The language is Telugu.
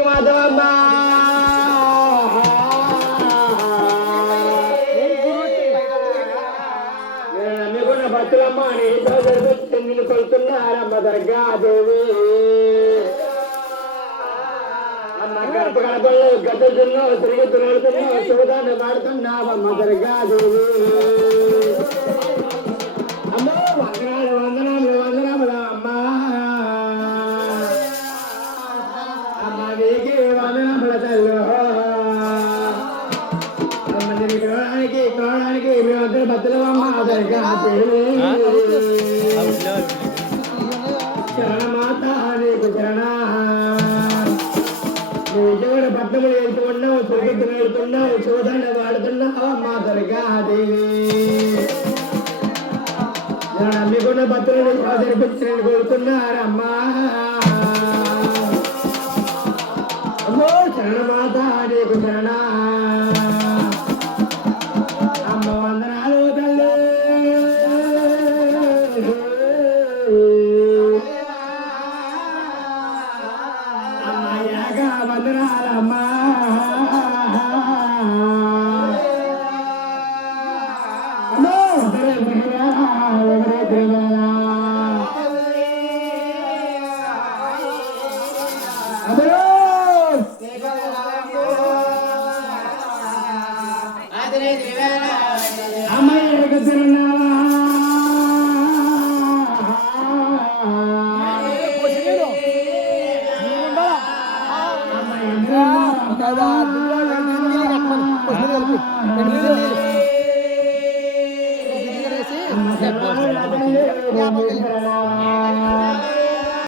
మాధవమ్మ నమ్మికున్న భక్తులమ్మ నీతో చెందిన కొలుతున్నారమ్మ దుర్గాదేవి అమ్మ గడప గడపల్లో గద్దతున్నావు తిరిగి తిరుగుతున్నావు శివదాన్ని వాడుతున్నావమ్మ దుర్గాదేవి అమ్మో వందనాలు వందనాలు వందనాలు అమ్మ అమ్మ నీకి వందనముల తల్లు కోడానికి మేమందరూ భక్తులమ్మ దుర్గాదేవి శరణమాత నీకు శరణ విజయవాడ పట్టణములు వెళ్తున్నావు తిరుగుతున్న వెళ్తున్నావు శివదాన్ని వాడుతున్నావు అమ్మ దుర్గాదేవి నమ్మికున్న భక్తులను ఆదరిపించడానికి కోరుతున్నారమ్మా అమ్మో శరణమాత నీకు శరణ అమ్మ వందనాలు తల్లి అమ్మాయాగా వందనాలమ్మా అమ్మో అమ్మాయి